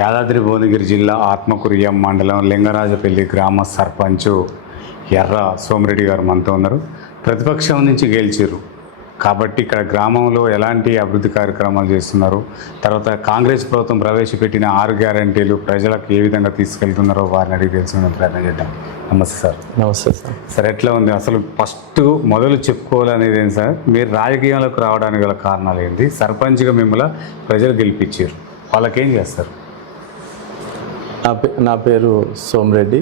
యాదాద్రి భువనగిరి జిల్లా ఆత్మకూరు మండలం లింగరాజపల్లి గ్రామ సర్పంచ్ ఎర్ర సోమిరెడ్డి గారు మనతో ఉన్నారు. ప్రతిపక్షం నుంచి గెలిచారు కాబట్టి ఇక్కడ గ్రామంలో ఎలాంటి అభివృద్ధి కార్యక్రమాలు చేస్తున్నారు, తర్వాత కాంగ్రెస్ ప్రభుత్వం ప్రవేశపెట్టిన 6 గ్యారంటీలు ప్రజలకు ఏ విధంగా తీసుకెళ్తున్నారో వారిని అడిగి తెలుసుకునే ప్రయత్నం చేద్దాం. నమస్తే సార్. నమస్తే సార్. సార్, ఎట్లా ఉంది అసలు ఫస్ట్ మొదలు చెప్పుకోవాలనేది ఏంటి సార్? మీరు రాజకీయాలకు రావడానికి గల కారణాలు ఏంటి? సర్పంచ్గా మిమ్మల్ని ప్రజలు గెలిపించారు, వాళ్ళకేం చేస్తారు? నా పేరు సోమిరెడ్డి,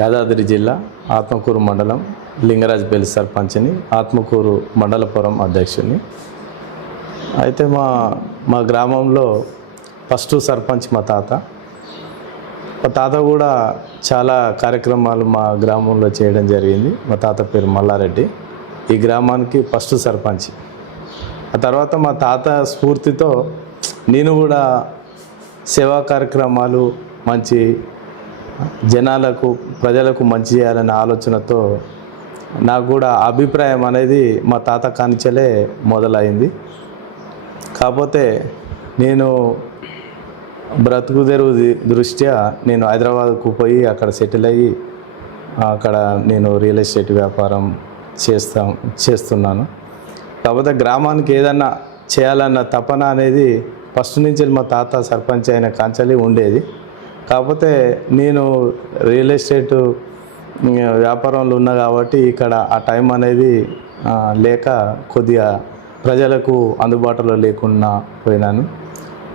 యాదాద్రి జిల్లా ఆత్మకూరు మండలం లింగరాజపల్లి సర్పంచ్ని, ఆత్మకూరు మండలపురం అధ్యక్షుని. అయితే మా గ్రామంలో ఫస్ట్ సర్పంచ్ మా తాత కూడా చాలా కార్యక్రమాలు మా గ్రామంలో చేయడం జరిగింది. మా తాత పేరు మల్లారెడ్డి, ఈ గ్రామానికి ఫస్ట్ సర్పంచ్. ఆ తర్వాత మా తాత స్ఫూర్తితో నేను కూడా సేవా కార్యక్రమాలు మంచి ప్రజలకు మంచి చేయాలనే ఆలోచనతో నాకు కూడా అభిప్రాయం అనేది మా తాత కానించలే మొదలైంది. కాకపోతే నేను బ్రతుకు తెరువు దృష్ట్యా నేను హైదరాబాద్కు పోయి అక్కడ సెటిల్ అయ్యి అక్కడ నేను రియల్ ఎస్టేట్ వ్యాపారం చేస్తున్నాను. కాకపోతే గ్రామానికి ఏదన్నా చేయాలన్న తపన అనేది ఫస్ట్ నుంచి మా తాత సర్పంచ్ అయిన కాంచలి ఉండేది. కాకపోతే నేను రియల్ ఎస్టేట్ వ్యాపారంలో ఉన్నా కాబట్టి ఇక్కడ ఆ టైం అనేది లేక కొద్దిగా ప్రజలకు అందుబాటులో లేకుండా పోయినాను.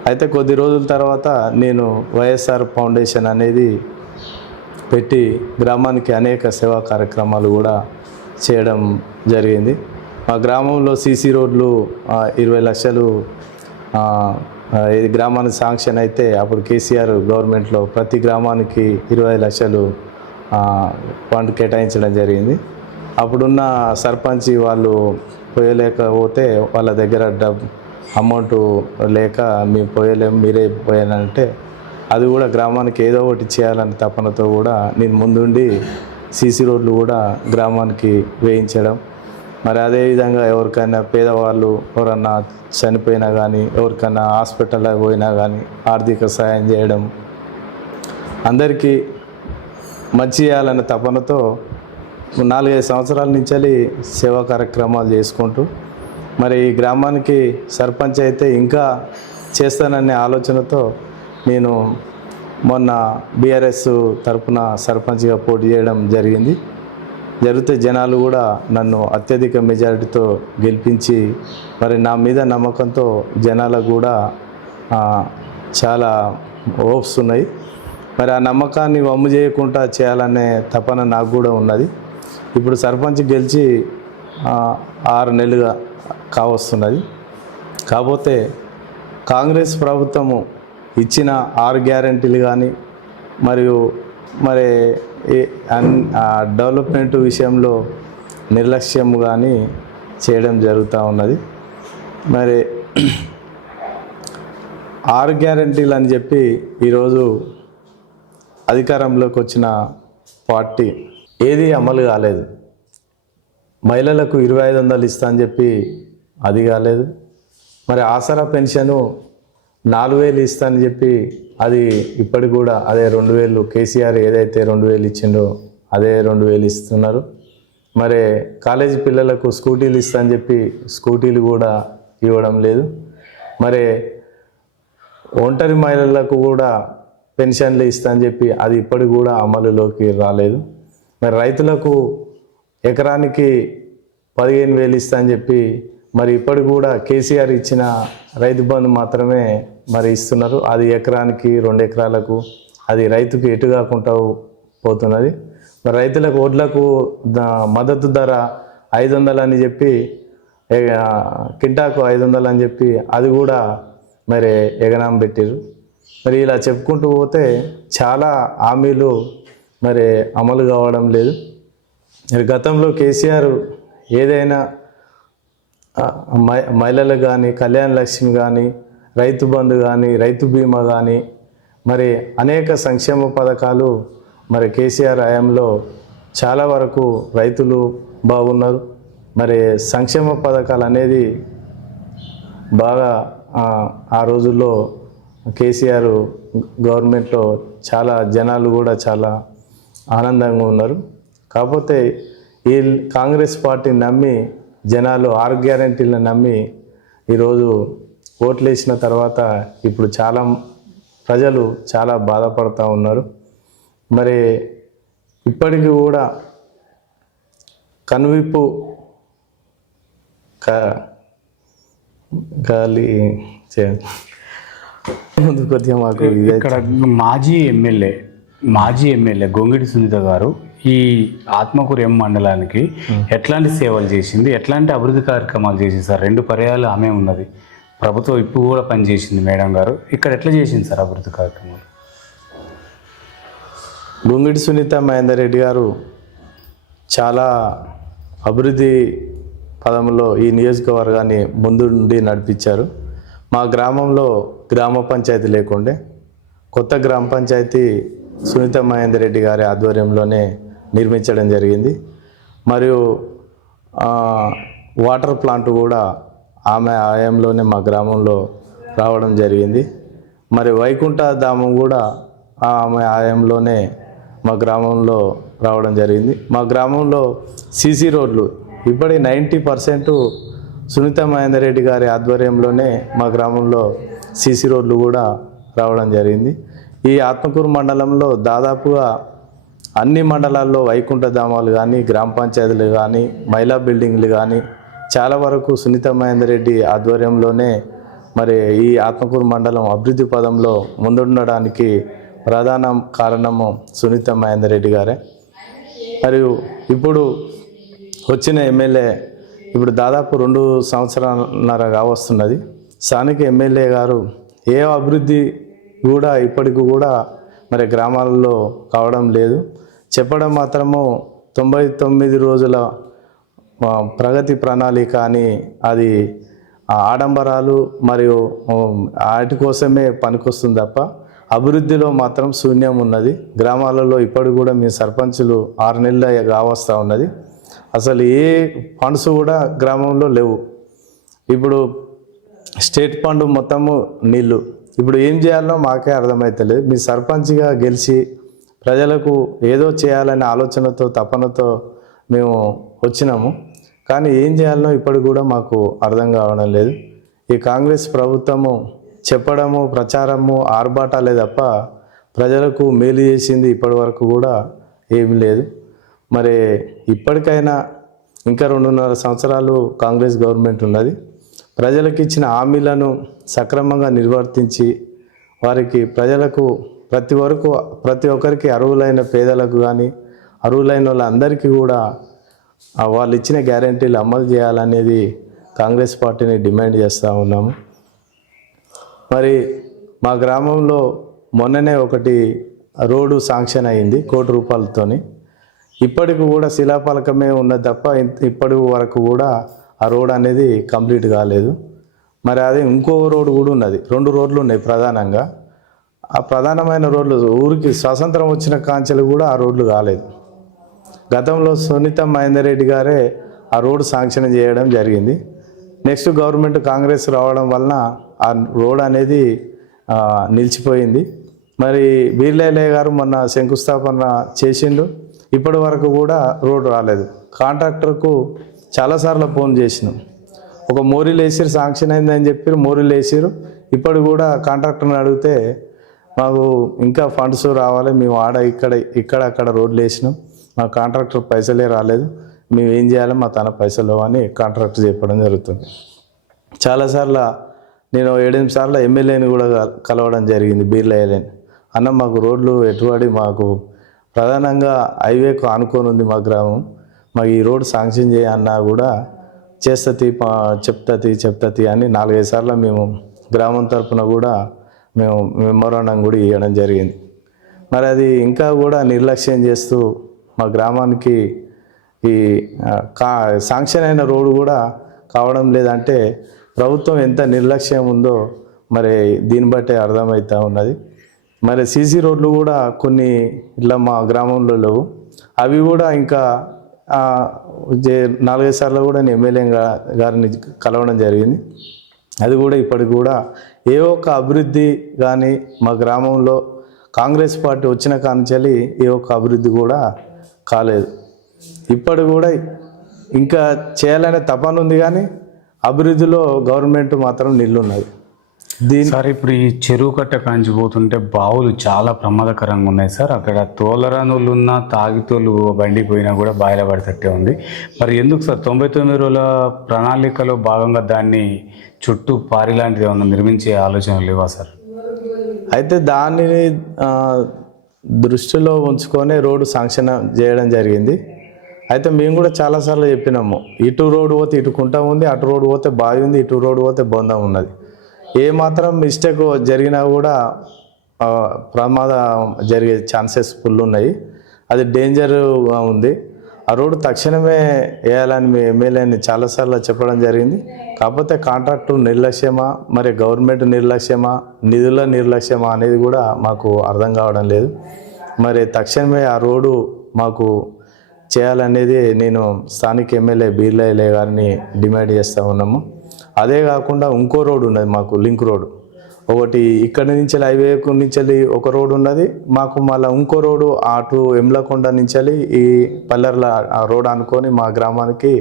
అయితే కొద్ది రోజుల తర్వాత నేను వైఎస్ఆర్ ఫౌండేషన్ అనేది పెట్టి గ్రామానికి అనేక సేవా కార్యక్రమాలు కూడా చేయడం జరిగింది. మా గ్రామంలో సీసీ రోడ్లు 20 లక్షలు గ్రామానికి శాంక్షన్ అయితే అప్పుడు కేసీఆర్ గవర్నమెంట్లో ప్రతి గ్రామానికి 25 లక్షలు ఫండ్ కేటాయించడం జరిగింది. అప్పుడున్న సర్పంచ్ వాళ్ళు పోయలేకపోతే వాళ్ళ దగ్గర అమౌంట్ లేక మేము పోయలేము, మీరే పోయాలంటే అది కూడా గ్రామానికి ఏదో ఒకటి చేయాలనే తపనతో కూడా నేను ముందుండి సీసీ రోడ్లు కూడా గ్రామానికి వేయించడం. మరి అదేవిధంగా ఎవరికైనా పేదవాళ్ళు ఎవరన్నా చనిపోయినా కానీ, ఎవరికైనా హాస్పిటల్లో పోయినా కానీ ఆర్థిక సాయం చేయడం, అందరికీ మంచి చేయాలనే తపనతో 4-5 సంవత్సరాల నుంచి సేవా కార్యక్రమాలు చేసుకుంటూ మరి ఈ గ్రామానికి సర్పంచ్ అయితే ఇంకా చేస్తాననే ఆలోచనతో నేను మొన్న బీఆర్ఎస్ తరఫున సర్పంచ్గా పోటీ చేయడం జరిగితే జనాలు కూడా నన్ను అత్యధిక మెజారిటీతో గెలిపించి మరి నా మీద నమ్మకంతో జనాలకు కూడా చాలా హోప్స్ ఉన్నాయి. మరి ఆ నమ్మకాన్ని వమ్ము చేయకుండా చేయాలనే తపన నాకు కూడా ఉన్నది. ఇప్పుడు సర్పంచ్ గెలిచి 6 నెలలుగా కావస్తున్నది. కాకపోతే కాంగ్రెస్ ప్రభుత్వము ఇచ్చిన 6 గ్యారంటీలు కానీ మరియు మరి డెవలప్మెంట్ విషయంలో నిర్లక్ష్యం కానీ చేయడం జరుగుతూ ఉన్నది. మరి 6 గ్యారంటీలు అని చెప్పి ఈరోజు అధికారంలోకి వచ్చిన పార్టీ ఏది అమలు కాలేదు. మహిళలకు 2500 ఇస్తా అని చెప్పి అది కాలేదు. మరి ఆసరా పెన్షను 4000 ఇస్తా అని చెప్పి అది ఇప్పటికి కూడా అదే 2000 కేసీఆర్ ఏదైతే 2000 ఇచ్చిండో అదే 2000 ఇస్తున్నారు. మరి కాలేజీ పిల్లలకు స్కూటీలు ఇస్తా అని చెప్పి స్కూటీలు కూడా ఇవ్వడం లేదు. మరి ఒంటరి మహిళలకు కూడా పెన్షన్లు ఇస్తా అని చెప్పి అది ఇప్పటికి కూడా అమలులోకి రాలేదు. మరి రైతులకు ఎకరానికి 15,000 ఇస్తా అని చెప్పి మరి ఇప్పటికి కూడా కేసీఆర్ ఇచ్చిన రైతు బంధు మాత్రమే మరి ఇస్తున్నారు. అది ఎకరానికి 2 ఎకరాలకు అది రైతుకు ఎటు కాకుండా పోతున్నది. మరి రైతులకు వడ్లకు మద్దతు ధర 500 అని చెప్పి కింటాకు 500 అని చెప్పి అది కూడా మరి ఎగనాం పెట్టారు. మరి ఇలా చెప్పుకుంటూ పోతే చాలా హామీలు మరి అమలు కావడం లేదు. మరి గతంలో కేసీఆర్ ఏదైనా మహిళలకు కానీ, కళ్యాణ లక్ష్మి కానీ, రైతు బంధు కానీ, రైతు బీమా కానీ మరి అనేక సంక్షేమ పథకాలు మరి కేసీఆర్ హయాంలో చాలా వరకు రైతులు బాగున్నారు. మరి సంక్షేమ పథకాలు అనేది బాగా ఆ రోజుల్లో కేసీఆర్ గవర్నమెంట్లో చాలా జనాలు కూడా చాలా ఆనందంగా ఉన్నారు. కాకపోతే ఈ కాంగ్రెస్ పార్టీని నమ్మి జనాలు 6 గ్యారెంటీలను నమ్మి ఈరోజు ఓట్లు వేసిన తర్వాత ఇప్పుడు చాలా ప్రజలు చాలా బాధపడుతూ ఉన్నారు. మరి ఇప్పటికీ కూడా కనువిప్పు గాలి ముందు కొద్దిగా మాకు ఇక్కడ మాజీ ఎమ్మెల్యే గొంగిడి సునీత గారు ఈ ఆత్మకూరు మండలానికి ఎట్లాంటి సేవలు చేసింది, ఎట్లాంటి అభివృద్ధి కార్యక్రమాలు చేసింది సార్? 2 పర్యాలు ఆమె ఉన్నది, ప్రభుత్వం ఇప్పుడు కూడా పనిచేసింది మేడం గారు. ఇక్కడ ఎట్లా చేసింది సార్ అభివృద్ధి కార్యక్రమాలు? గొంగిడి సునీత మహేందర్ రెడ్డి గారు చాలా అభివృద్ధి పదంలో ఈ నియోజకవర్గాన్ని ముందు నుండి నడిపించారు. మా గ్రామంలో గ్రామ పంచాయతీ లేకుండే కొత్త గ్రామ పంచాయతీ సునీత మహేందర్ రెడ్డి గారి ఆధ్వర్యంలోనే నిర్మించడం జరిగింది. మరియు వాటర్ ప్లాంట్ కూడా ఆమె ఆయంలోనే మా గ్రామంలో రావడం జరిగింది. మరి వైకుంఠ ధామం కూడా ఆమె ఆయంలోనే మా గ్రామంలో రావడం జరిగింది. మా గ్రామంలో సీసీ రోడ్లు ఇప్పటి 90% సునీత మహేందర్ రెడ్డి గారి ఆధ్వర్యంలోనే మా గ్రామంలో సీసీ రోడ్లు కూడా రావడం జరిగింది. ఈ ఆత్మకూరు మండలంలో దాదాపుగా అన్ని మండలాల్లో వైకుంఠ ధామాలు కానీ, గ్రామ పంచాయతీలు కానీ, మహిళా బిల్డింగ్లు కానీ చాలా వరకు సునీత మహేందర్ రెడ్డి ఆధ్వర్యంలోనే మరి ఈ ఆత్మకూరు మండలం అభివృద్ధి పదంలో ముందుండడానికి ప్రధాన కారణము సునీత మహేందర్ రెడ్డి గారే. మరియు ఇప్పుడు వచ్చిన ఎమ్మెల్యే ఇప్పుడు దాదాపు 2 సంవత్సరాలన్నరగా వస్తున్నది. స్థానిక ఎమ్మెల్యే గారు ఏ అభివృద్ధి కూడా ఇప్పటికి కూడా మరి గ్రామాలలో కావడం లేదు. చెప్పడం మాత్రము 99 రోజుల ప్రగతి ప్రణాళిక అని, అది ఆడంబరాలు మరియు వాటి కోసమే పనికొస్తుంది తప్ప అభివృద్ధిలో మాత్రం శూన్యం ఉన్నది. గ్రామాలలో ఇప్పటికి కూడా మీ సర్పంచులు 6 నెలలు కావస్తూ ఉన్నది. అసలు ఏ ఫండ్స్ కూడా గ్రామంలో లేవు. ఇప్పుడు స్టేట్ ఫండ్ మొత్తము నీళ్ళు. ఇప్పుడు ఏం చేయాలో మాకే అర్థమవుతలేదు. మీ సర్పంచ్గా గెలిచి ప్రజలకు ఏదో చేయాలనే ఆలోచనతో తపనతో మేము వచ్చినాము. కానీ ఏం చేయాలనో ఇప్పటికి కూడా మాకు అర్థం కావడం లేదు. ఈ కాంగ్రెస్ ప్రభుత్వము చెప్పడము, ప్రచారము, ఆర్భాటాలే తప్ప ప్రజలకు మేలు చేసింది ఇప్పటి వరకు కూడా ఏమీ లేదు. మరి ఇప్పటికైనా ఇంకా 2.5 సంవత్సరాలు కాంగ్రెస్ గవర్నమెంట్ ఉన్నది. ప్రజలకు ఇచ్చిన హామీలను సక్రమంగా నిర్వర్తించి వారికి ప్రజలకు ప్రతి ఒక్కరికి అర్హులైన పేదలకు కానీ అర్హులైన వాళ్ళందరికీ కూడా వాళ్ళు ఇచ్చిన గ్యారెంటీలు అమలు చేయాలనేది కాంగ్రెస్ పార్టీని డిమాండ్ చేస్తూ ఉన్నాము. మరి మా గ్రామంలో మొన్ననే ఒకటి రోడ్డు శాంక్షన్ అయింది ₹1,00,00,000తోని. ఇప్పటికి కూడా శిలాఫలకమే ఉన్నది తప్ప ఇప్పటి వరకు కూడా ఆ రోడ్ అనేది కంప్లీట్ కాలేదు. మరి అది ఇంకో రోడ్డు కూడా ఉన్నది. 2 రోడ్లు ఉన్నాయి ప్రధానంగా. ఆ ప్రధానమైన రోడ్లు ఊరికి స్వాతంత్రం వచ్చిన కాంచెలు కూడా ఆ రోడ్లు కాలేదు. గతంలో సునీత మహేందర్ రెడ్డి గారే ఆ రోడ్డు శాంక్షన్ చేయడం జరిగింది. నెక్స్ట్ గవర్నమెంట్ కాంగ్రెస్ రావడం వలన ఆ రోడ్ అనేది నిలిచిపోయింది. మరి వీర్లయ్య గారు మొన్న శంకుస్థాపన చేసిండు. ఇప్పటి వరకు కూడా రోడ్ రాలేదు. కాంట్రాక్టర్కు చాలాసార్లు ఫోన్ చేసినాం. ఒక మోరీలు వేసిరు, శాంక్షన్ అయిందని చెప్పి మోరీలు వేసిరు. ఇప్పుడు కూడా కాంట్రాక్టర్ని అడిగితే మాకు ఇంకా ఫండ్స్ రావాలి, మేము ఇక్కడ అక్కడ రోడ్లు వేసినాం, మా కాంట్రాక్టర్ పైసలే రాలేదు, మేము ఏం చేయాలి, మా తన పైసలు అని కాంట్రాక్టర్ చెప్పడం జరుగుతుంది. చాలాసార్లు నేను 7-8 సార్లు ఎమ్మెల్యేని కూడా కలవడం జరిగింది, బీర్లయ్యని. అన్న మాకు రోడ్లు ఎటువంటి, మాకు ప్రధానంగా హైవేకు ఆనుకొని ఉంది మా గ్రామం, మాకు ఈ రోడ్డు శాంక్షన్ చేయన్నా కూడా చెప్తుంది అని 4-5 సార్లు మేము గ్రామం తరఫున కూడా మేము మెమోరాండం కూడా ఇవ్వడం జరిగింది. మరి అది ఇంకా కూడా నిర్లక్ష్యం చేస్తూ మా గ్రామానికి ఈ శాంక్షన్ అయిన రోడ్డు కూడా కావడం లేదంటే ప్రభుత్వం ఎంత నిర్లక్ష్యం ఉందో మరి దీన్ని బట్టే అర్థమవుతూ ఉన్నది. మరి సీసీ రోడ్లు కూడా కొన్ని ఇట్లా మా గ్రామంలో లేవు. అవి కూడా ఇంకా 4-5 సార్లు కూడా నేను ఎమ్మెల్యే గారిని కలవడం జరిగింది. అది కూడా ఇప్పటికి కూడా ఏ ఒక్క అభివృద్ధి కానీ మా గ్రామంలో కాంగ్రెస్ పార్టీ వచ్చిన కాంచెలి ఏ ఒక్క అభివృద్ధి కూడా కాలేదు. ఇప్పటి కూడా ఇంకా చేయాలనే తపన ఉంది, కానీ అభివృద్ధిలో గవర్నమెంట్ మాత్రం నిల్లున్నది. సార్ ఇప్పుడు ఈ చెరువు కట్ట కాంచి పోతుంటే బావులు చాలా ప్రమాదకరంగా ఉన్నాయి సార్. అక్కడ తోలరానులు ఉన్న తాగితోలు బండి పోయినా కూడా బాయిల పడతట్టే ఉంది. మరి ఎందుకు సార్ 99 రోజుల ప్రణాళికలో భాగంగా దాన్ని చుట్టూ పారి లాంటిది ఏమన్నా నిర్మించే ఆలోచన లేవా సార్? అయితే దానిని దృష్టిలో ఉంచుకొని రోడ్డు శాంక్షన్ చేయడం జరిగింది. అయితే మేము కూడా చాలాసార్లు చెప్పినాము, ఇటు రోడ్డు పోతే ఇటు కుంట ఉంది, అటు రోడ్డు పోతే బావి ఉంది, ఇటు రోడ్డు పోతే బొందం ఉన్నది. ఏ మాత్రం మిస్టేక్ జరిగినా కూడా ప్రమాదం జరిగే ఛాన్సెస్ ఫుల్ ఉన్నాయి. అది డేంజర్గా ఉంది. ఆ రోడ్డు తక్షణమే వేయాలని మీ ఎమ్మెల్యేని చాలాసార్లు చెప్పడం జరిగింది. కాకపోతే కాంట్రాక్టు నిర్లక్ష్యమా, మరి గవర్నమెంట్ నిర్లక్ష్యమా, నిధుల నిర్లక్ష్యమా అనేది కూడా మాకు అర్థం కావడం లేదు. మరి తక్షణమే ఆ రోడ్డు మాకు చేయాలనేది నేను స్థానిక ఎమ్మెల్యే బీర్లయ్య గారిని డిమాండ్ చేస్తూ ఉన్నాము. అదే కాకుండా ఇంకో రోడ్డు ఉన్నది మాకు, లింక్ రోడ్డు ఒకటి ఇక్కడి నుంచి హైవే నుంచి ఒక రోడ్డు ఉన్నది మాకు. మళ్ళీ ఇంకో రోడ్డు అటు ఎమ్లకొండ నుంచి ఈ పల్లెర్ల ఆ రోడ్ అనుకొని మా గ్రామానికి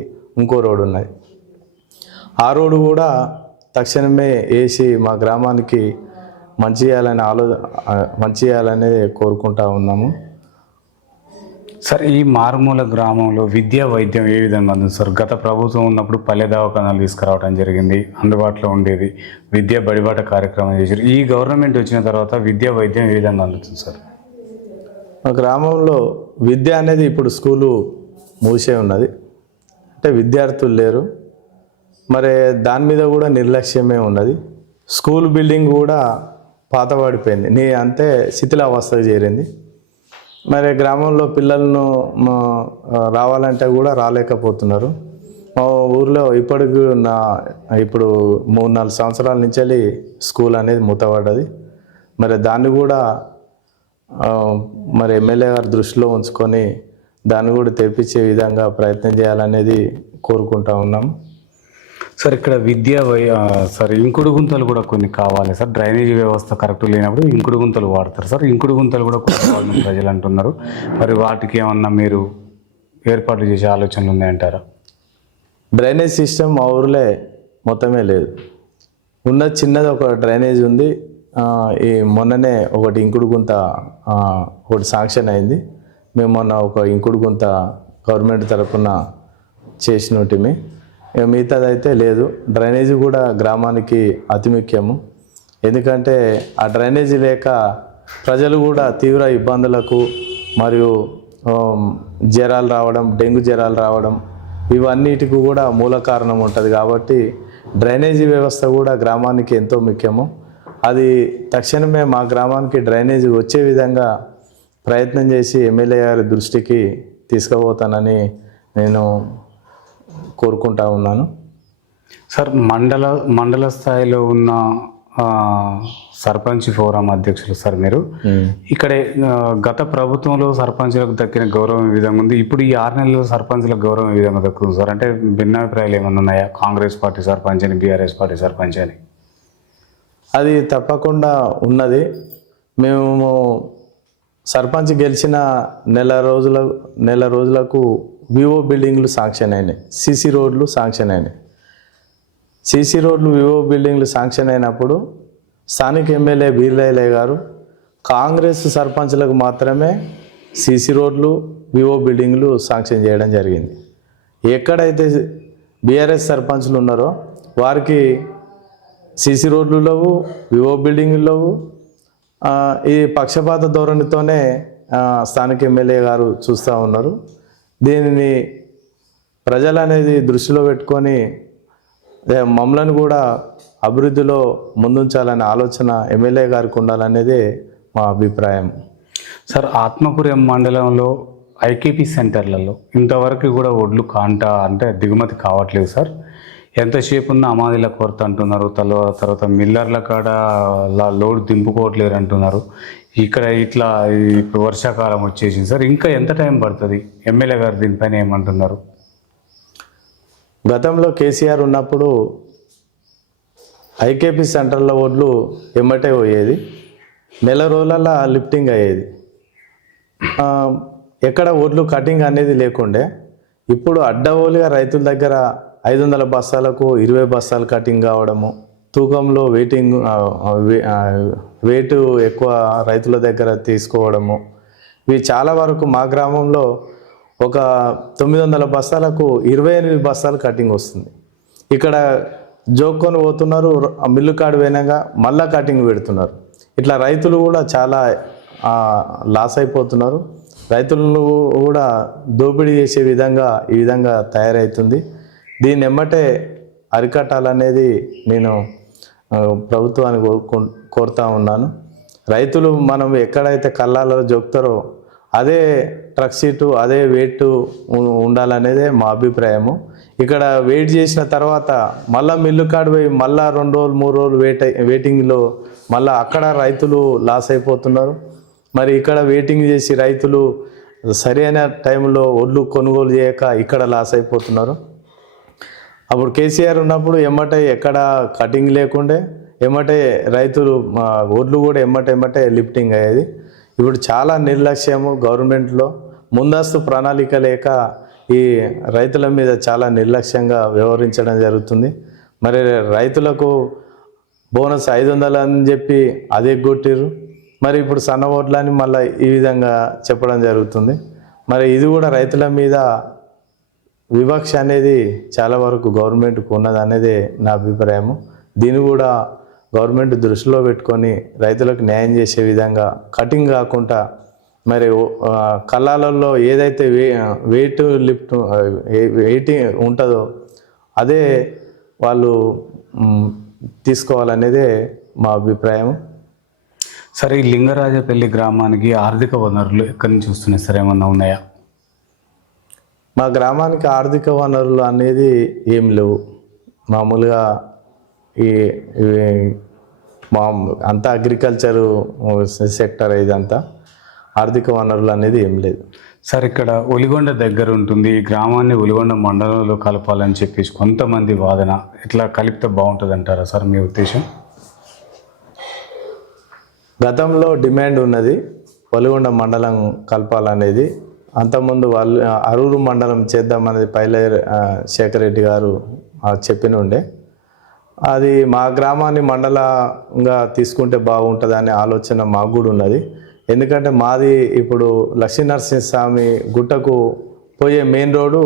ఇంకో రోడ్డు ఉన్నది. ఆ రోడ్డు కూడా తక్షణమే వేసి మా గ్రామానికి మంచి చేయాలని కోరుకుంటా ఉన్నాము. సార్ ఈ మారుమూల గ్రామంలో విద్యా వైద్యం ఏ విధంగా ఉంది సార్? గత ప్రభుత్వం ఉన్నప్పుడు పల్లె దవాఖానాలు తీసుకురావడం జరిగింది, అందుబాటులో ఉండేది, విద్యా బడిబాట కార్యక్రమం చేశారు. ఈ గవర్నమెంట్ వచ్చిన తర్వాత విద్యా వైద్యం ఏ విధంగా అందుతుంది సార్? మా గ్రామంలో విద్య అనేది ఇప్పుడు స్కూలు మూసే ఉన్నది, అంటే విద్యార్థులు లేరు. మరి దాని మీద కూడా నిర్లక్ష్యమే ఉన్నది. స్కూల్ బిల్డింగ్ కూడా పాతబడిపోయింది, అంతే శిథిలావస్థకు చేరింది. మరి గ్రామంలో పిల్లలను రావాలంటే కూడా రాలేకపోతున్నారు. మా ఊర్లో ఇప్పుడు 3-4 సంవత్సరాల నుంచి స్కూల్ అనేది మూతపడ్డది. మరి దాన్ని కూడా మరి ఎమ్మెల్యే గారు దృష్టిలో ఉంచుకొని దాన్ని కూడా తెప్పించే విధంగా ప్రయత్నం చేయాలనేది కోరుకుంటా ఉన్నాము. సార్ ఇక్కడ సార్ ఇంకుడు గుంతలు కూడా కొన్ని కావాలి సార్. డ్రైనేజీ వ్యవస్థ కరెక్ట్ లేనప్పుడు ఇంకుడు గుంతలు వాడతారు సార్. ఇంకుడు గుంతలు కూడా కొన్ని ప్రజలు అంటున్నారు. మరి వాటికి ఏమన్నా మీరు ఏర్పాట్లు చేసే ఆలోచనలు ఉన్నాయంటారా? డ్రైనేజ్ సిస్టమ్ మా ఊర్లో మొత్తమే లేదు. ఉన్నది చిన్నది ఒక డ్రైనేజ్ ఉంది. ఈ మొన్ననే ఒకటి ఇంకుడు గుంత ఒకటి శాంక్షన్ అయింది. మేము మొన్న ఒక ఇంకుడు గుంత గవర్నమెంట్ తరఫున చేసినట్టుమి. మిగతాదైతే లేదు. డ్రైనేజీ కూడా గ్రామానికి అతి ముఖ్యము. ఎందుకంటే ఆ డ్రైనేజీ లేక ప్రజలు కూడా తీవ్ర ఇబ్బందులకు మరియు జ్వరాలు రావడం, డెంగ్యూ జ్వరాలు రావడం, ఇవన్నిటికి కూడా మూల కారణం ఉంటుంది. కాబట్టి డ్రైనేజీ వ్యవస్థ కూడా గ్రామానికి ఎంతో ముఖ్యము. అది తక్షణమే మా గ్రామానికి డ్రైనేజీ వచ్చే విధంగా ప్రయత్నం చేసి ఎమ్మెల్యే గారి దృష్టికి తీసుకుపోతానని నేను కోరుకుంటా ఉన్నాను. సార్ మండల స్థాయిలో ఉన్న సర్పంచ్ ఫోరం అధ్యక్షులు సార్ మీరు. ఇక్కడే గత ప్రభుత్వంలో సర్పంచ్లకు దక్కిన గౌరవం ఈ విధంగా ఉంది, ఇప్పుడు ఈ 6 నెలల్లో సర్పంచ్లకు గౌరవం ఈ విధంగా దక్కుతుంది సార్? అంటే భిన్నాభిప్రాయాలు ఏమైనా ఉన్నాయా? కాంగ్రెస్ పార్టీ సర్పంచ్ అని, బీఆర్ఎస్ పార్టీ సర్పంచ్ అని. అది తప్పకుండా ఉన్నది. మేము సర్పంచ్ గెలిచిన నెల రోజులకు వివో బిల్డింగ్లు శాంక్షన్ అయినాయి, సీసీ రోడ్లు శాంక్షన్ అయినాయి. సీసీ రోడ్లు, వివో బిల్డింగ్లు శాంక్షన్ అయినప్పుడు స్థానిక ఎమ్మెల్యే బీర్లయ్య గారు కాంగ్రెస్ సర్పంచ్లకు మాత్రమే సీసీ రోడ్లు, వివో బిల్డింగ్లు శాంక్షన్ చేయడం జరిగింది. ఎక్కడైతే బీఆర్ఎస్ సర్పంచ్లు ఉన్నారో వారికి సీసీ రోడ్లు లేవు, వివో బిల్డింగ్లు లేవు. ఈ పక్షపాత ధోరణితోనే స్థానిక ఎమ్మెల్యే గారు చూస్తూ ఉన్నారు. దీనిని ప్రజలు అనేది దృష్టిలో పెట్టుకొని మమ్మల్ని కూడా అభివృద్ధిలో ముందుంచాలనే ఆలోచన ఎమ్మెల్యే గారికి ఉండాలనేదే మా అభిప్రాయం. సార్ ఆత్మకూరు మండలంలో ఐకేపీ సెంటర్లలో ఇంతవరకు కూడా ఒడ్లు అంటే దిగుమతి కావట్లేదు సార్. ఎంతసేపు ఉన్న అమాదిల కొరత అంటున్నారు, తర్వాత మిల్లర్ల కాడ లోడ్ దింపుకోవట్లేరు అంటున్నారు. ఇక్కడ ఇట్లా ఇప్పుడు వర్షాకాలం వచ్చేసింది సార్, ఇంకా ఎంత టైం పడుతుంది? ఎమ్మెల్యే గారు దీనిపైన ఏమంటున్నారు? గతంలో కేసీఆర్ ఉన్నప్పుడు ఐకేపీ సెంటర్లో ఒడ్లు ఎమ్మటే పోయేది, నెల రోజులలో లిఫ్టింగ్ అయ్యేది. ఎక్కడ ఒడ్లు కటింగ్ అనేది లేకుండే. ఇప్పుడు అడ్డగోలుగా రైతుల దగ్గర 500 బస్తాలకు 20 బస్తాలు కటింగ్ కావడము, తూకంలో వెయిట్ ఎక్కువ రైతుల దగ్గర తీసుకోవడము, ఇవి చాలా వరకు మా గ్రామంలో ఒక 900 బస్తాలకు 28 బస్తాలు కటింగ్ వస్తుంది. ఇక్కడ జోక్కొని పోతున్నారు, మిల్లు కాడు పోయినాక మళ్ళా కటింగ్ పెడుతున్నారు. ఇట్లా రైతులు కూడా చాలా లాస్ అయిపోతున్నారు. రైతులను కూడా దోపిడీ చేసే విధంగా ఈ విధంగా తయారవుతుంది. దీన్ని ఎమ్మటే అరికట్టాలనేది నేను ప్రభుత్వాన్ని కోరుతా ఉన్నాను. రైతులు మనం ఎక్కడైతే కళ్ళాలలో జోక్తారో అదే ట్రక్ సీటు అదే వెయిట్ ఉండాలనేదే మా అభిప్రాయము. ఇక్కడ వెయిట్ చేసిన తర్వాత మళ్ళీ మిల్లు కాడ పోయి మళ్ళీ 2 రోజులు 3 రోజులు వెయిటింగ్లో మళ్ళీ అక్కడ రైతులు లాస్ అయిపోతున్నారు. మరి ఇక్కడ వెయిటింగ్ చేసి రైతులు సరైన టైంలో ఒడ్లు కొనుగోలు చేయక ఇక్కడ లాస్ అయిపోతున్నారు. అప్పుడు కేసీఆర్ ఉన్నప్పుడు ఎమ్మటే ఎక్కడ కటింగ్ లేకుండే, ఎమ్మటే రైతులు ఒడ్లు కూడా ఎమ్మటే లిఫ్టింగ్ అయ్యేది. ఇప్పుడు చాలా నిర్లక్ష్యము గవర్నమెంట్లో, ముందస్తు ప్రణాళిక లేక ఈ రైతుల మీద చాలా నిర్లక్ష్యంగా వ్యవహరించడం జరుగుతుంది. మరి రైతులకు బోనస్ 500 అని చెప్పి అదే కొట్టిర్రు. మరి ఇప్పుడు సన్న ఓట్లని మళ్ళీ ఈ విధంగా చెప్పడం జరుగుతుంది. మరి ఇది కూడా రైతుల మీద వివక్ష అనేది చాలా వరకు గవర్నమెంట్కు ఉన్నది అనేది నా అభిప్రాయము. దీన్ని కూడా గవర్నమెంట్ దృష్టిలో పెట్టుకొని రైతులకు న్యాయం చేసే విధంగా కటింగ్ కాకుండా మరి కళ్ళాలలో ఏదైతే వెయిట్ ఉంటుందో అదే వాళ్ళు తీసుకోవాలనేదే మా అభిప్రాయం. సరే, ఈ లింగరాజపల్లి గ్రామానికి ఆర్థిక వనరులు ఎక్కడి నుంచి వస్తున్నాయి సార్? ఏమన్నా ఉన్నాయా? మా గ్రామానికి ఆర్థిక వనరులు అనేది ఏం లేవు. మామూలుగా అంతా అగ్రికల్చరు సెక్టర్, ఇదంతా ఆర్థిక వనరులు అనేది ఏం లేదు సార్. ఇక్కడ ఒలిగొండ దగ్గర ఉంటుంది, ఈ గ్రామాన్ని ఒలిగొండ మండలంలో కలపాలని చెప్పేసి కొంతమంది వాదన. ఇట్లా కలిపితే బాగుంటుంది అంటారా సార్ మీ ఉద్దేశం? గతంలో డిమాండ్ ఉన్నది ఒలిగొండ మండలం కలపాలనేది. అంతకుముందు వాళ్ళు అరూరు మండలం చేద్దామనేది పైలర్ శేఖర్ రెడ్డి గారు చెప్పిన ఉండే. అది మా గ్రామాన్ని మండలంగా తీసుకుంటే బాగుంటుంది అనే ఆలోచన మాకు కూడా ఉన్నది. ఎందుకంటే మాది ఇప్పుడు లక్ష్మీనరసింహస్వామి గుట్టకు పోయే మెయిన్ రోడ్డు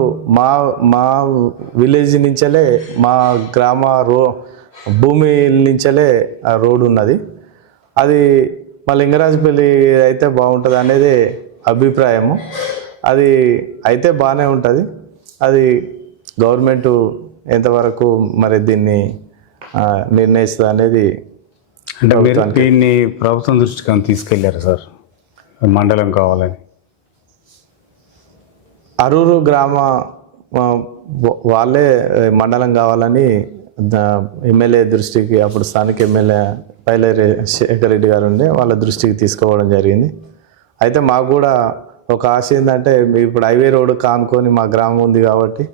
మా విలేజ్ నుంచలే, మా గ్రామ భూమి నుంచలే ఆ రోడ్డు ఉన్నది. అది మా లింగరాజపల్లి అయితే బాగుంటుంది అనేది అభిప్రాయము. అది అయితే బాగానే ఉంటుంది. అది గవర్నమెంటు ఎంతవరకు మరి దీన్ని నిర్ణయిస్తుంది అనేది. అంటే మీరు దీన్ని ప్రభుత్వం దృష్టికి తీసుకెళ్ళారు సార్ మండలం కావాలని? అరూరు గ్రామ వాళ్ళే మండలం కావాలని ఎమ్మెల్యే దృష్టికి, అప్పుడు స్థానిక ఎమ్మెల్యే పైలర్ శేఖర్ రెడ్డి గారు ఉండే, వాళ్ళ దృష్టికి తీసుకోవడం జరిగింది. అయితే మాకు కూడా ఒక ఆశ ఏంటంటే, ఇప్పుడు హైవే రోడ్డు కానుకొని మా గ్రామం ఉంది కాబట్టి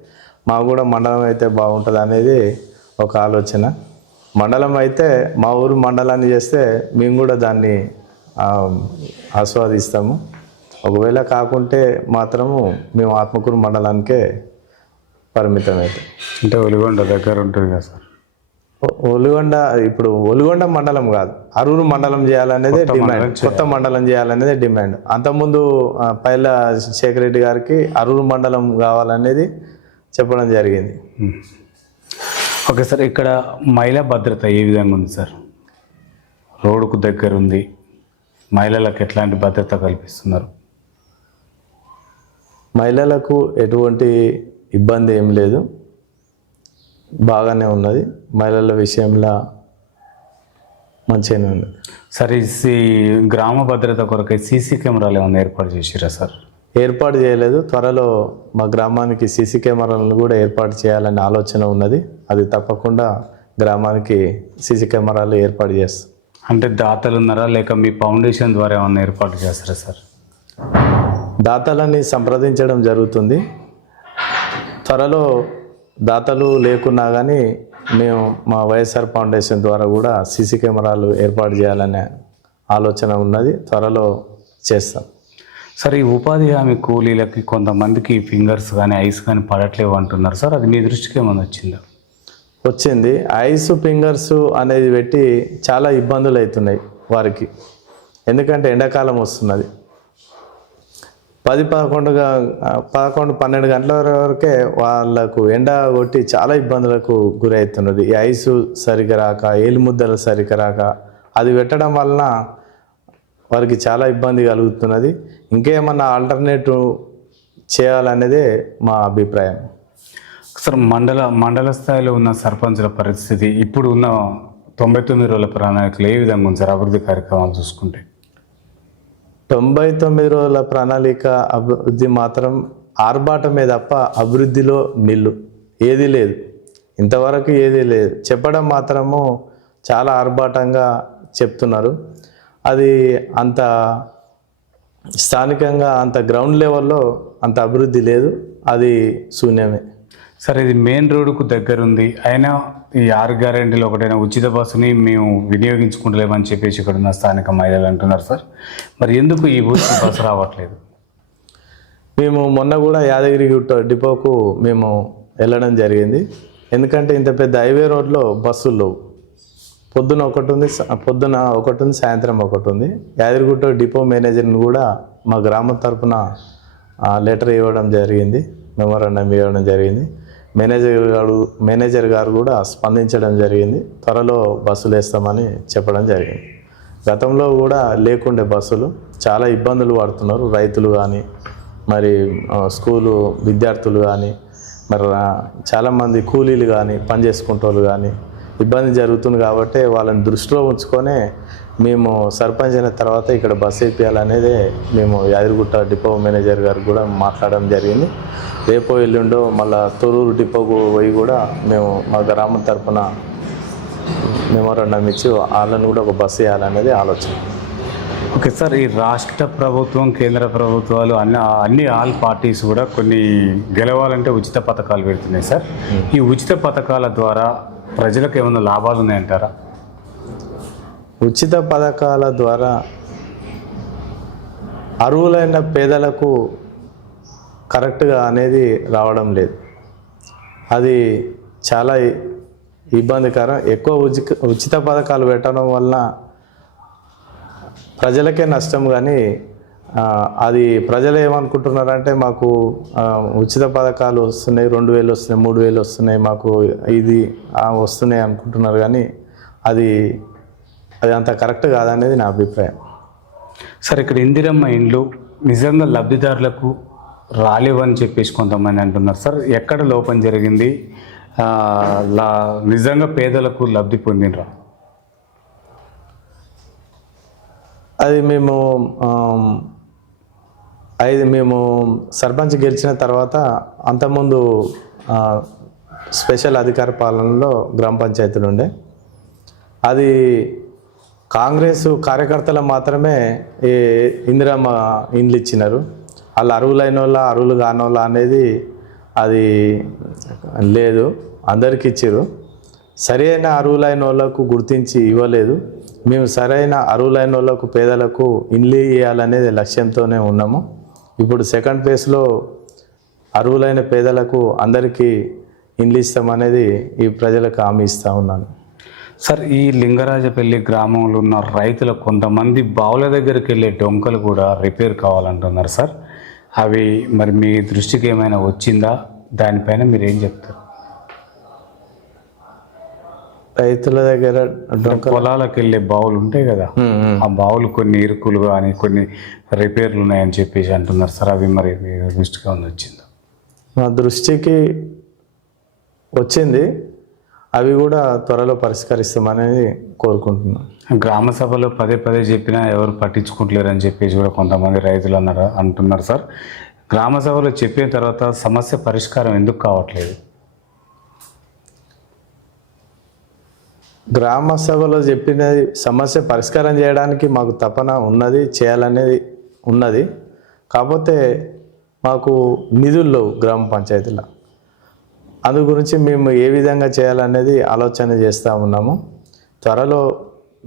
మాకు కూడా మండలం అయితే బాగుంటుంది అనేది ఒక ఆలోచన. మండలం అయితే మా ఊరు మండలాన్ని చేస్తే మేము కూడా దాన్ని ఆస్వాదిస్తాము. ఒకవేళ కాకుంటే మాత్రము మేము ఆత్మకూరు మండలానికే పరిమితం అవుతాం. అంటే ఒలిగొండ దగ్గర ఉంటుంది కదా సార్? ఒలిగొండ ఇప్పుడు ఒలిగొండ మండలం కాదు, అరూరు మండలం చేయాలనేదే డిమాండ్, కొత్త మండలం చేయాలనేదే డిమాండ్. అంతకుముందు పైల శేఖర్ రెడ్డి గారికి అరూరు మండలం కావాలనేది చెప్పడం జరిగింది. ఓకే సార్, ఇక్కడ మహిళా భద్రత ఏ విధంగా ఉంది సార్? రోడ్డుకు దగ్గర ఉంది, మహిళలకు ఎట్లాంటి భద్రత కల్పిస్తున్నారు? మహిళలకు ఎటువంటి ఇబ్బంది ఏం లేదు, బాగానే ఉన్నది. మహిళల విషయంలో మంచిగానే ఉంది. సార్, ఈ గ్రామ భద్రత కొరకై సీసీ కెమెరాలు ఏమైనా ఏర్పాటు చేసిరా సార్? ఏర్పాటు చేయలేదు. త్వరలో మా గ్రామానికి సీసీ కెమెరాలను కూడా ఏర్పాటు చేయాలనే ఆలోచన ఉన్నది. అది తప్పకుండా గ్రామానికి సీసీ కెమెరాలు ఏర్పాటు చేస్తాం. అంటే దాతలు ఉన్నారా, లేక మీ ఫౌండేషన్ ద్వారా ఏమైనా ఏర్పాటు చేస్తారా సార్? దాతలని సంప్రదించడం జరుగుతుంది. త్వరలో దాతలు లేకున్నా కానీ మేము మా వైఎస్ఆర్ ఫౌండేషన్ ద్వారా కూడా సీసీ కెమెరాలు ఏర్పాటు చేయాలనే ఆలోచన ఉన్నది, త్వరలో చేస్తాం. సార్, ఈ ఉపాధి హామీ కూలీలకి కొంతమందికి ఫింగర్స్ కానీ ఐస్ కానీ పడట్లేవు అంటున్నారు సార్, అది మీ దృష్టికి ఏమైనా వచ్చిందా? వచ్చింది. ఐస్ ఫింగర్స్ అనేది పెట్టి చాలా ఇబ్బందులు అవుతున్నాయి వారికి, ఎందుకంటే ఎండాకాలం వస్తున్నది. 11-12 గంటల వరకే వాళ్ళకు ఎండ కొట్టి చాలా ఇబ్బందులకు గురవుతున్నది. ఈ ఐసు సరిగ్గా రాక, ఏలుముద్దలు సరిగ్గా రాక, అది పెట్టడం వలన వారికి చాలా ఇబ్బంది కలుగుతున్నది. ఇంకేమన్నా ఆల్టర్నేటివ్ చేయాలనేదే మా అభిప్రాయం. సార్, మండల స్థాయిలో ఉన్న సర్పంచుల పరిస్థితి ఇప్పుడు ఉన్న 99 రోజుల ప్రణాళికలు ఏ విధంగా ఉంది సార్? అభివృద్ధి కార్యక్రమాలు చూసుకుంటే 99 రోజుల ప్రణాళిక అభివృద్ధి మాత్రం ఆర్భాటమే తప్ప అభివృద్ధిలో నిల్లు ఏదీ లేదు, ఇంతవరకు ఏదీ లేదు. చెప్పడం మాత్రము చాలా ఆర్భాటంగా చెప్తున్నారు. అది అంత స్థానికంగా అంత గ్రౌండ్ లెవెల్లో అంత అభివృద్ధి లేదు, అది శూన్యమే. సార్, ఇది మెయిన్ రోడ్డుకు దగ్గర ఉంది, అయినా ఈ 6 గ్యారెంటీలు ఒకటైనా ఉచిత బస్సుని మేము వినియోగించుకుంటలేమని చెప్పేసి ఇక్కడ ఉన్న స్థానిక మహిళలు అంటున్నారు సార్. మరి ఎందుకు ఈ ఊరికి బస్సు రావట్లేదు? మేము మొన్న కూడా యాదగిరిగుట్ట డిపోకు మేము వెళ్ళడం జరిగింది. ఎందుకంటే ఇంత పెద్ద హైవే రోడ్లో బస్సులు లేవు. పొద్దున ఒకటి ఉంది, సాయంత్రం ఒకటి ఉంది. యాదగిరిగుట్ట డిపో మేనేజర్ని కూడా మా గ్రామం తరఫున లెటర్ ఇవ్వడం జరిగింది, మెమోరాండం ఇవ్వడం జరిగింది. మేనేజర్ గారు కూడా స్పందించడం జరిగింది. త్వరలో బస్సులు వేస్తామని చెప్పడం జరిగింది. గతంలో కూడా లేకుండే బస్సులు చాలా ఇబ్బందులు పడుతున్నారు రైతులు కానీ, మరి స్కూలు విద్యార్థులు కానీ, మరి చాలామంది కూలీలు కానీ, పని చేసుకుంటోళ్ళు కానీ ఇబ్బంది జరుగుతుంది. కాబట్టి వాళ్ళని దృష్టిలో ఉంచుకొనే మేము సర్పంచ్ అయిన తర్వాత ఇక్కడ బస్సు వేయించాలనేదే మేము యాదగిరిగుట్ట డిపో మేనేజర్ గారు కూడా మాట్లాడడం జరిగింది. రేపో ఎల్లుండో మళ్ళీ తొర్రూరు డిపోకు పోయి కూడా మేము మా గ్రామం తరఫున మెమోరాండం ఇచ్చి వాళ్ళని కూడా ఒక బస్సు వేయాలనేది ఆలోచన. ఓకే సార్, ఈ రాష్ట్ర ప్రభుత్వం, కేంద్ర ప్రభుత్వాలు అన్ని ఆల్ పార్టీస్ కూడా కొన్ని గెలవాలంటే ఉచిత పథకాలు పెడుతున్నాయి సార్. ఈ ఉచిత పథకాల ద్వారా ప్రజలకు ఏమైనా లాభాలు ఉన్నాయంటారా? ఉచిత పథకాల ద్వారా అర్హులైన పేదలకు కరెక్ట్గా అనేది రావడం లేదు, అది చాలా ఇబ్బందికరం. ఎక్కువ ఉచిత పథకాలు పెట్టడం వలన ప్రజలకే నష్టం, కానీ అది ప్రజలు ఏమనుకుంటున్నారంటే మాకు ఉచిత పథకాలు వస్తున్నాయి, 2000 వస్తున్నాయి, 3000 వస్తున్నాయి, మాకు ఇది వస్తున్నాయి అనుకుంటున్నారు. కానీ అది అంత కరెక్ట్ కాదనేది నా అభిప్రాయం. సార్, ఇక్కడ ఇందిరమ్మ ఇండ్లు నిజంగా లబ్ధిదారులకు రాలేవని చెప్పేసి కొంతమంది అంటున్నారు సార్. ఎక్కడ లోపం జరిగింది? నిజంగా పేదలకు లబ్ధి పొందినరా? అది మేము సర్పంచ్ గెలిచిన తర్వాత అంతకుముందు స్పెషల్ అధికార పాలనలో గ్రామ పంచాయతీలు ఉండే, అది కాంగ్రెస్ కార్యకర్తలు మాత్రమే ఈ ఇందిరమ్మ ఇండ్లు ఇచ్చినారు. వాళ్ళు అర్హులైన వాళ్ళ, అర్హులు కానోళ్ళ అనేది అది లేదు, అందరికి ఇచ్చారు. సరైన అర్హులైన వాళ్ళకు గుర్తించి ఇవ్వలేదు. మేము సరైన అర్హులైన వాళ్ళకు, పేదలకు ఇండ్లు ఇవ్వాలనేది లక్ష్యంతోనే ఉన్నాము. ఇప్పుడు సెకండ్ ఫేజ్లో అర్హులైన పేదలకు అందరికీ ఇండ్లు ఇస్తామనేది ఈ ప్రజలకు హామీ ఇస్తూ ఉన్నాను. సార్, ఈ లింగరాజపల్లి గ్రామంలో ఉన్న రైతుల కొంతమంది బావుల దగ్గరికి వెళ్ళే డొంకలు కూడా రిపేర్ కావాలంటున్నారు సార్. అవి మరి మీ దృష్టికి ఏమైనా వచ్చిందా? దానిపైన మీరు ఏం చెప్తారు? రైతుల దగ్గర పొలాలకు వెళ్ళే బావులు ఉంటాయి కదా, ఆ బావులు కొన్ని ఇరుకులు కానీ కొన్ని రిపేర్లు ఉన్నాయని చెప్పేసి అంటున్నారు సార్. అవి మరి మీ దృష్టికి వచ్చిందా? మా దృష్టికి వచ్చింది, అవి కూడా త్వరలో పరిష్కరిస్తామనేది కోరుకుంటున్నాం. గ్రామ సభలో పదే చెప్పినా ఎవరు పట్టించుకుంటలేరని చెప్పేసి కూడా కొంతమంది రైతులు అంటున్నారు సార్. గ్రామ సభలో చెప్పిన తర్వాత సమస్య పరిష్కారం ఎందుకు కావట్లేదు? గ్రామ సభలో చెప్పినది సమస్య పరిష్కారం చేయడానికి మాకు తపన ఉన్నది, చేయాలనేది ఉన్నది. కాకపోతే మాకు నిధుల్లో గ్రామ పంచాయతీలో అందు గురించి మేము ఏ విధంగా చేయాలనేది ఆలోచన చేస్తూ ఉన్నాము. త్వరలో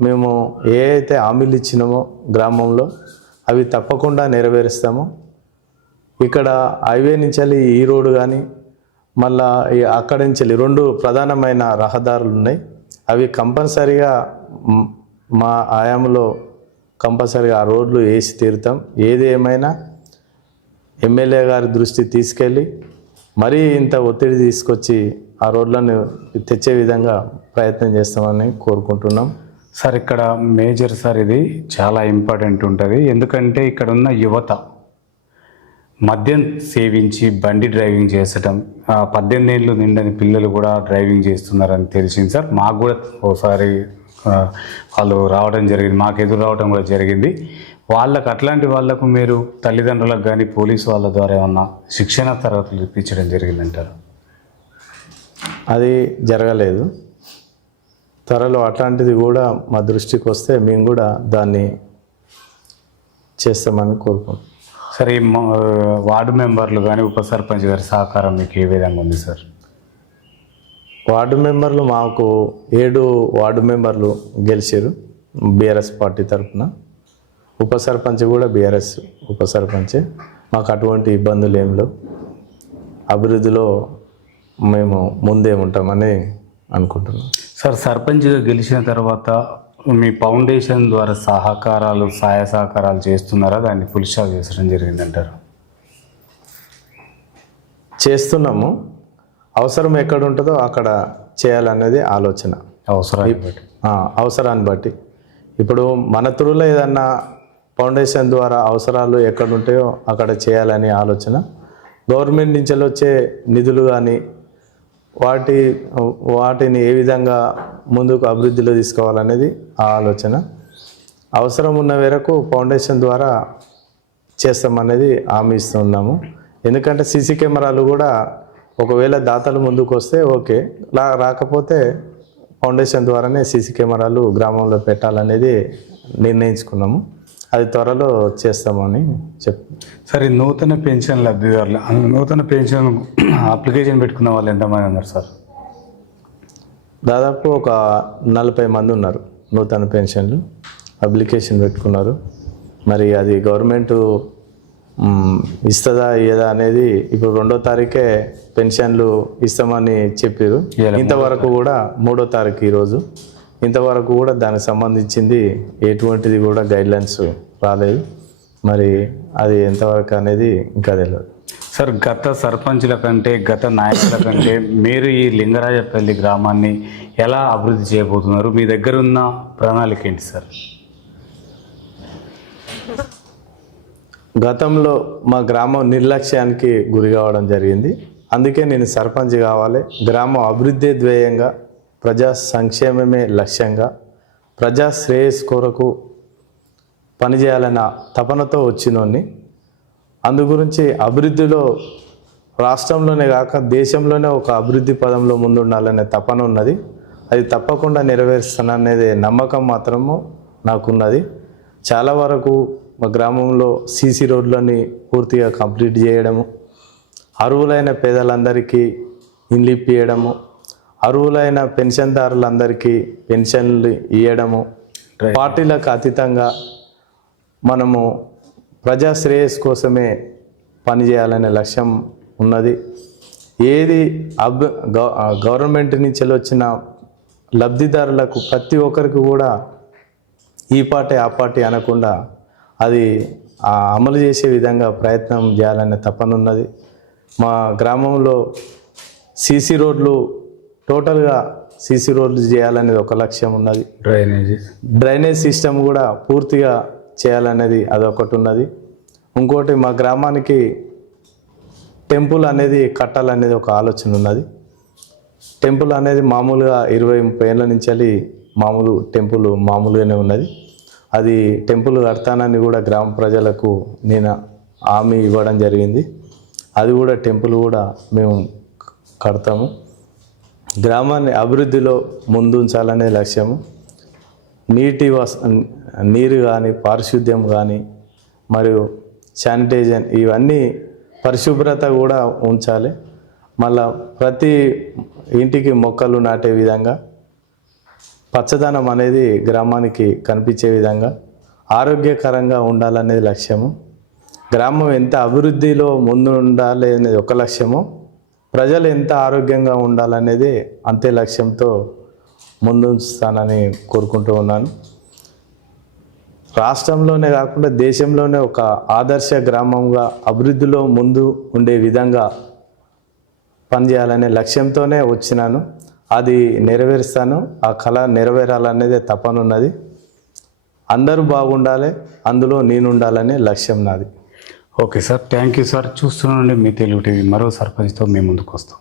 మేము ఏ అయితే హామీలు ఇచ్చినామో గ్రామంలో అవి తప్పకుండా నెరవేరుస్తాము. ఇక్కడ హైవే నుంచి వెళ్ళి ఈ రోడ్డు కానీ మళ్ళా అక్కడి నుంచి వెళ్ళి 2 ప్రధానమైన రహదారులు ఉన్నాయి. అవి కంపల్సరీగా మా ఆయాములో కంపల్సరీగా ఆ రోడ్లు వేసి తీరుతాం. ఏది ఏమైనా ఎమ్మెల్యే గారి దృష్టి తీసుకెళ్ళి మరీ ఇంత ఒత్తిడి తీసుకొచ్చి ఆ రోడ్లను తెచ్చే విధంగా ప్రయత్నం చేస్తామని కోరుకుంటున్నాం. సార్ ఇక్కడ మేజర్ సార్ ఇది చాలా ఇంపార్టెంట్ ఉంటుంది. ఎందుకంటే ఇక్కడ ఉన్న యువత మద్యం సేవించి బండి డ్రైవింగ్ చేసటం, 18 ఏళ్ళు నిండని పిల్లలు కూడా డ్రైవింగ్ చేస్తున్నారని తెలిసింది సార్. మాకు కూడా ఒకసారి వాళ్ళు రావడం జరిగింది, మాకు ఎదురు రావడం కూడా జరిగింది. వాళ్ళకు అట్లాంటి వాళ్ళకు మీరు తల్లిదండ్రులకు కానీ పోలీసు వాళ్ళ ద్వారా ఏమన్నా శిక్షణ తరగతులు ఇప్పించడం జరిగిందంటారు? అది జరగలేదు. త్వరలో అట్లాంటిది కూడా మా దృష్టికి వస్తే మేము కూడా దాన్ని చేస్తామని కోరుకుంటున్నాం. సార్ ఈ వార్డు మెంబర్లు కానీ ఉప సర్పంచ్ గారి సహకారం మీకు ఏ విధంగా ఉంది సార్? వార్డు మెంబర్లు మాకు 7 వార్డు మెంబర్లు గెలిచారు బీఆర్ఎస్ పార్టీ తరఫున. ఉప సర్పంచ్ కూడా బీఆర్ఎస్ ఉప సర్పంచే. మాకు అటువంటి ఇబ్బందులు ఏం లేవు. అభివృద్ధిలో మేము ముందే ఉంటామని అనుకుంటున్నాం. సార్ సర్పంచ్గా గెలిచిన తర్వాత మీ ఫౌండేషన్ ద్వారా సహకారాలు సహాయ సహకారాలు చేస్తున్నారా? దాన్ని పులిషా చేసడం జరిగిందంటారు? చేస్తున్నాము. అవసరం ఎక్కడ ఉంటుందో అక్కడ చేయాలనేది ఆలోచన. అవసరాన్ని బట్టి ఇప్పుడు మన త్రూలో ఏదన్నా ఫౌండేషన్ ద్వారా అవసరాలు ఎక్కడ ఉంటాయో అక్కడ చేయాలని ఆలోచన. గవర్నమెంట్ నుంచి వచ్చే నిధులు కానీ వాటిని ఏ విధంగా ముందుకు అభివృద్ధిలో తీసుకోవాలనేది ఆ ఆలోచన. అవసరం ఉన్న మేరకు ఫౌండేషన్ ద్వారా చేస్తామనేది హామీ ఇస్తున్నాము. ఎందుకంటే సీసీ కెమెరాలు కూడా ఒకవేళ దాతలు ముందుకు వస్తే ఓకే, రాకపోతే ఫౌండేషన్ ద్వారానే సీసీ కెమెరాలు గ్రామంలో పెట్టాలనేది నిర్ణయించుకున్నాము. అది త్వరలో చేస్తామని సార్ ఈ నూతన పెన్షన్ లబ్ధిదారులు, నూతన పెన్షన్ అప్లికేషన్ పెట్టుకున్న వాళ్ళు ఎంతమంది ఉన్నారు సార్? దాదాపు ఒక 40 మంది ఉన్నారు. నూతన పెన్షన్లు అప్లికేషన్ పెట్టుకున్నారు. మరి అది గవర్నమెంట్ ఇస్తుందా ఇయ్యదా అనేది ఇప్పుడు 2వ తారీఖే పెన్షన్లు ఇస్తామని చెప్పారు. ఇంతవరకు కూడా 3వ తారీఖు ఈరోజు, ఇంతవరకు కూడా దానికి సంబంధించింది ఎటువంటిది కూడా గైడ్లైన్స్ రాలేదు. మరి అది ఎంతవరకు అనేది ఇంకా తెలియదు. సార్ గత సర్పంచ్ల కంటే గత నాయకుల కంటే మీరు ఈ లింగరాజపల్లి గ్రామాన్ని ఎలా అభివృద్ధి చేయబోతున్నారు? మీ దగ్గర ఉన్న ప్రణాళిక ఏంటి సార్? గతంలో మా గ్రామం నిర్లక్ష్యానికి గురి కావడం జరిగింది. అందుకే నేను సర్పంచ్ కావాలి, గ్రామం అభివృద్ధి ధ్యేయంగా, ప్రజా సంక్షేమమే లక్ష్యంగా, ప్రజా శ్రేయస్ కొరకు పనిచేయాలన్న తపనతో వచ్చినోన్ని. అందు గురించి అభివృద్ధిలో రాష్ట్రంలోనే కాక దేశంలోనే ఒక అభివృద్ధి పదంలో ముందుండాలనే తపన ఉన్నది. అది తప్పకుండా నెరవేరుస్తాననేది నమ్మకం మాత్రము నాకున్నది. చాలా వరకు మా గ్రామంలో సీసీ రోడ్లని పూర్తిగా కంప్లీట్ చేయడము, అర్హులైన పేదలందరికీ ఇండ్లు ఇప్పియడము, అర్హులైన పెన్షన్దారులందరికీ పెన్షన్లు ఇవ్వడము, పార్టీలకు అతీతంగా మనము ప్రజా శ్రేయస్ కోసమే పనిచేయాలనే లక్ష్యం ఉన్నది. ఏది గవర్నమెంట్ నుంచి వచ్చిన లబ్ధిదారులకు ప్రతి ఒక్కరికి కూడా ఈ పార్టీ ఆ పార్టీ అనకుండా అది అమలు చేసే విధంగా ప్రయత్నం చేయాలనే తపనున్నది. మా గ్రామంలో సీసీ రోడ్లు టోటల్గా సీసీ రోడ్లు చేయాలనేది ఒక లక్ష్యం ఉన్నది. డ్రైనేజ్ సిస్టమ్ కూడా పూర్తిగా చేయాలనేది అదొకటి ఉన్నది. ఇంకోటి మా గ్రామానికి టెంపుల్ అనేది కట్టాలనేది ఒక ఆలోచన ఉన్నది. టెంపుల్ అనేది మామూలుగా 20-30 ఏళ్ళ నుంచి మామూలు టెంపుల్ మామూలుగానే ఉన్నది. అది టెంపుల్ కడతానని కూడా గ్రామ ప్రజలకు నేను హామీ ఇవ్వడం జరిగింది. అది కూడా టెంపుల్ కూడా మేము కడతాము. గ్రామాన్ని అభివృద్ధిలో ముందుంచాలనే లక్ష్యము. నీరు కానీ, పారిశుద్ధ్యం కానీ, మరియు శానిటైజర్ ఇవన్నీ పరిశుభ్రత కూడా ఉంచాలి. మళ్ళా ప్రతి ఇంటికి మొక్కలు నాటే విధంగా, పచ్చదనం అనేది గ్రామానికి కనిపించే విధంగా, ఆరోగ్యకరంగా ఉండాలనేది లక్ష్యము. గ్రామం ఎంత అభివృద్ధిలో ముందు ఉండాలి అనేది ఒక లక్ష్యము, ప్రజలు ఎంత ఆరోగ్యంగా ఉండాలనేది అంతే లక్ష్యంతో ముందుంచుతానని కోరుకుంటూ ఉన్నాను. రాష్ట్రంలోనే కాకుండా దేశంలోనే ఒక ఆదర్శ గ్రామంగా అభివృద్ధిలో ముందు ఉండే విధంగా పనిచేయాలనే లక్ష్యంతోనే వచ్చినాను. అది నెరవేరుస్తాను. ఆ కళ నెరవేరాలనేదే తపనున్నది. అందరూ బాగుండాలి, అందులో నేను ఉండాలనే లక్ష్యం నాది. Okay sir, thank you sir. చూస్తున్నానండి మీ తెలుగు టీవీ మరో సర్పంచ్తో మేము ముందుకు వస్తాం.